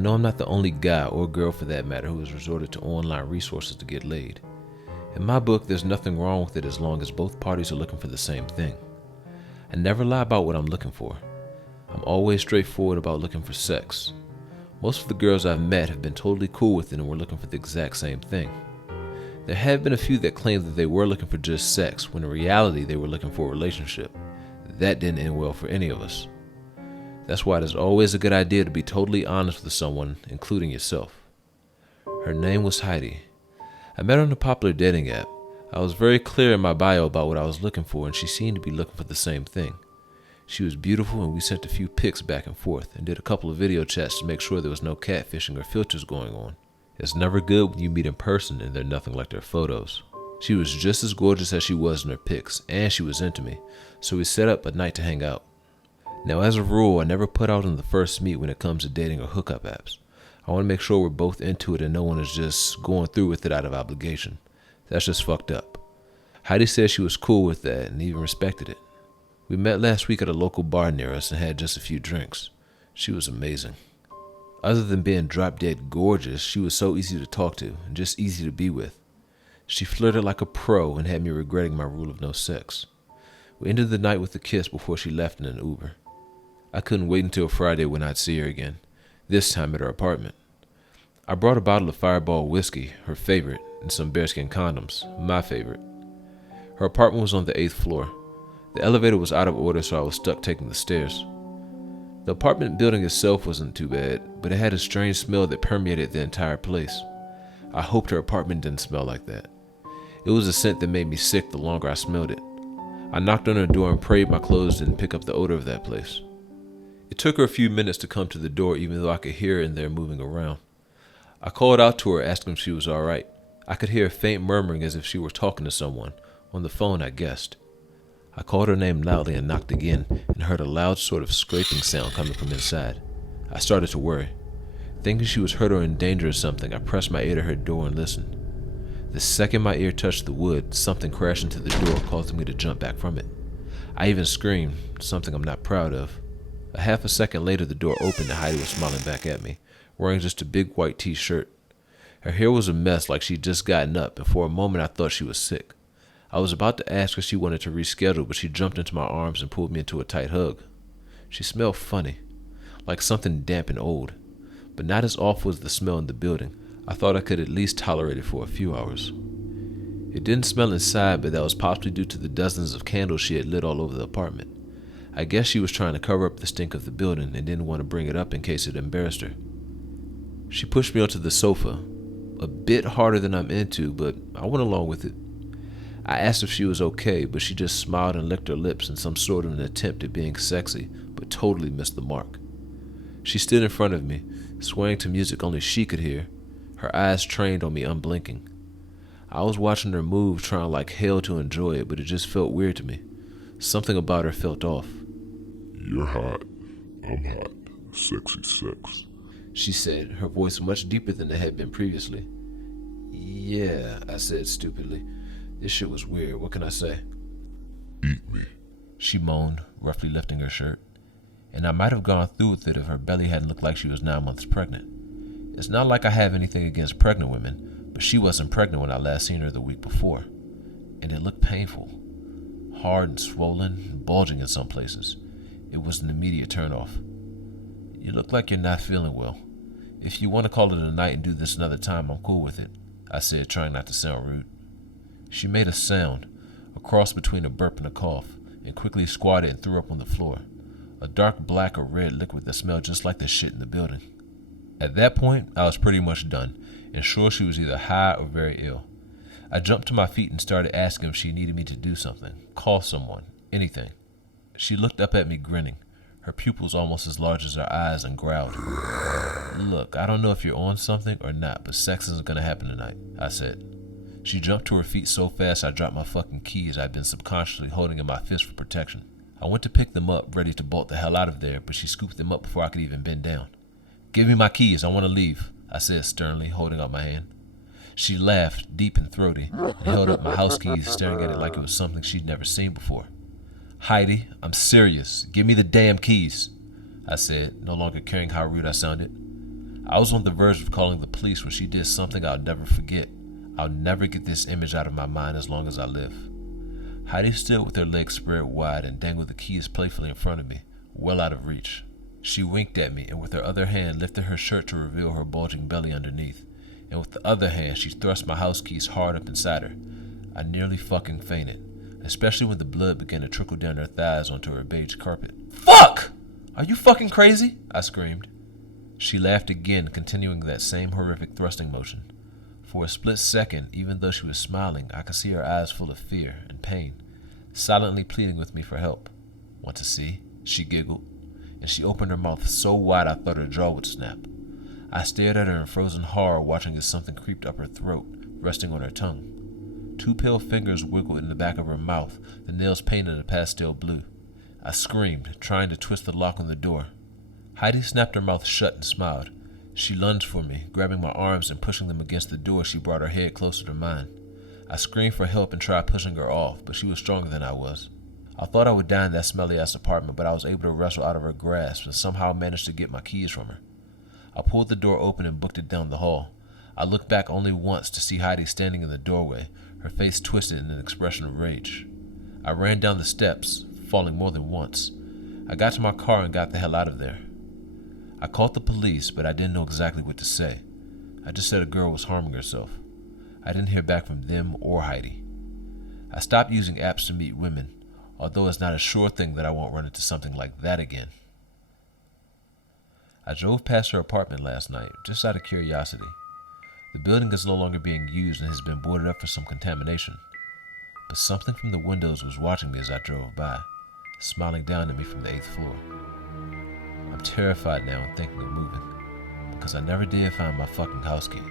know I'm not the only guy, or girl for that matter, who has resorted to online resources to get laid. In my book, there's nothing wrong with it as long as both parties are looking for the same thing. I never lie about what I'm looking for. I'm always straightforward about looking for sex. Most of the girls I've met have been totally cool with it and were looking for the exact same thing. There have been a few that claimed that they were looking for just sex, when in reality they were looking for a relationship. That didn't end well for any of us. That's why it is always a good idea to be totally honest with someone, including yourself. Her name was Heidi. I met her on a popular dating app. I was very clear in my bio about what I was looking for, and she seemed to be looking for the same thing. She was beautiful, and we sent a few pics back and forth and did a couple of video chats to make sure there was no catfishing or filters going on. It's never good when you meet in person and they're nothing like their photos. She was just as gorgeous as she was in her pics, and she was into me, so we set up a night to hang out. Now, as a rule, I never put out on the first meet when it comes to dating or hookup apps. I want to make sure we're both into it and no one is just going through with it out of obligation. That's just fucked up. Heidi said she was cool with that and even respected it. We met last week at a local bar near us and had just a few drinks. She was amazing. Other than being drop-dead gorgeous, she was so easy to talk to and just easy to be with. She flirted like a pro and had me regretting my rule of no sex. We ended the night with a kiss before she left in an Uber. I couldn't wait until Friday when I'd see her again, this time at her apartment. I brought a bottle of Fireball whiskey, her favorite, and some bearskin condoms, my favorite. Her apartment was on the 8th floor. The elevator was out of order, so I was stuck taking the stairs. The apartment building itself wasn't too bad, but it had a strange smell that permeated the entire place. I hoped her apartment didn't smell like that. It was a scent that made me sick the longer I smelled it. I knocked on her door and prayed my clothes didn't pick up the odor of that place. It took her a few minutes to come to the door, even though I could hear her in there moving around. I called out to her, asking if she was all right. I could hear a faint murmuring as if she were talking to someone. On the phone, I guessed. I called her name loudly and knocked again, and heard a loud sort of scraping sound coming from inside. I started to worry. Thinking she was hurt or in danger or something, I pressed my ear to her door and listened. The second my ear touched the wood, something crashed into the door, causing me to jump back from it. I even screamed, something I'm not proud of. A half a second later, the door opened and Heidi was smiling back at me, wearing just a big white t-shirt. Her hair was a mess like she'd just gotten up, and for a moment I thought she was sick. I was about to ask her if she wanted to reschedule, but she jumped into my arms and pulled me into a tight hug. She smelled funny, like something damp and old, but not as awful as the smell in the building. I thought I could at least tolerate it for a few hours. It didn't smell inside, but that was possibly due to the dozens of candles she had lit all over the apartment. I guess she was trying to cover up the stink of the building and didn't want to bring it up in case it embarrassed her. She pushed me onto the sofa, a bit harder than I'm into, but I went along with it. I asked if she was okay, but she just smiled and licked her lips in some sort of an attempt at being sexy, but totally missed the mark. She stood in front of me, swaying to music only she could hear, her eyes trained on me unblinking. I was watching her move, trying like hell to enjoy it, but it just felt weird to me. Something about her felt off. You're hot. I'm hot. Sexy sex. She said, her voice much deeper than it had been previously. Yeah, I said stupidly. This shit was weird. What can I say? Eat me. She moaned, roughly lifting her shirt. And I might have gone through with it if her belly hadn't looked like she was 9 months pregnant. It's not like I have anything against pregnant women, but she wasn't pregnant when I last seen her the week before. And it looked painful. Hard and swollen, and bulging in some places. It was an immediate turnoff. You look like you're not feeling well. If you want to call it a night and do this another time, I'm cool with it, I said, trying not to sound rude. She made a sound, a cross between a burp and a cough, and quickly squatted and threw up on the floor, a dark black or red liquid that smelled just like the shit in the building. At that point, I was pretty much done, and sure she was either high or very ill. I jumped to my feet and started asking if she needed me to do something, call someone, anything. She looked up at me grinning, her pupils almost as large as her eyes, and growled. Look, I don't know if you're on something or not, but sex isn't going to happen tonight, I said. She jumped to her feet so fast I dropped my fucking keys I'd been subconsciously holding in my fist for protection. I went to pick them up, ready to bolt the hell out of there, but she scooped them up before I could even bend down. Give me my keys, I want to leave, I said sternly, holding out my hand. She laughed, deep and throaty, and held up my house keys, staring at it like it was something she'd never seen before. Heidi, I'm serious. Give me the damn keys, I said, no longer caring how rude I sounded. I was on the verge of calling the police when she did something I'll never forget. I'll never get this image out of my mind as long as I live. Heidi stood with her legs spread wide and dangled the keys playfully in front of me, well out of reach. She winked at me and with her other hand lifted her shirt to reveal her bulging belly underneath, and with the other hand she thrust my house keys hard up inside her. I nearly fucking fainted, especially when the blood began to trickle down her thighs onto her beige carpet. Fuck! Are you fucking crazy? I screamed. She laughed again, continuing that same horrific thrusting motion. For a split second, even though she was smiling, I could see her eyes full of fear and pain, silently pleading with me for help. Want to see? She giggled, and she opened her mouth so wide I thought her jaw would snap. I stared at her in frozen horror, watching as something creeped up her throat, resting on her tongue. 2 pale fingers wiggled in the back of her mouth, the nails painted a pastel blue. I screamed, trying to twist the lock on the door. Heidi snapped her mouth shut and smiled. She lunged for me, grabbing my arms and pushing them against the door. She brought her head closer to mine. I screamed for help and tried pushing her off, but she was stronger than I was. I thought I would die in that smelly-ass apartment, but I was able to wrestle out of her grasp and somehow managed to get my keys from her. I pulled the door open and booked it down the hall. I looked back only once to see Heidi standing in the doorway, her face twisted in an expression of rage. I ran down the steps, falling more than once. I got to my car and got the hell out of there. I called the police, but I didn't know exactly what to say. I just said a girl was harming herself. I didn't hear back from them or Heidi. I stopped using apps to meet women, although it's not a sure thing that I won't run into something like that again. I drove past her apartment last night, just out of curiosity. The building is no longer being used and has been boarded up for some contamination. But something from the windows was watching me as I drove by, smiling down at me from the 8th floor. I'm terrified now and thinking of moving, because I never did find my fucking house key.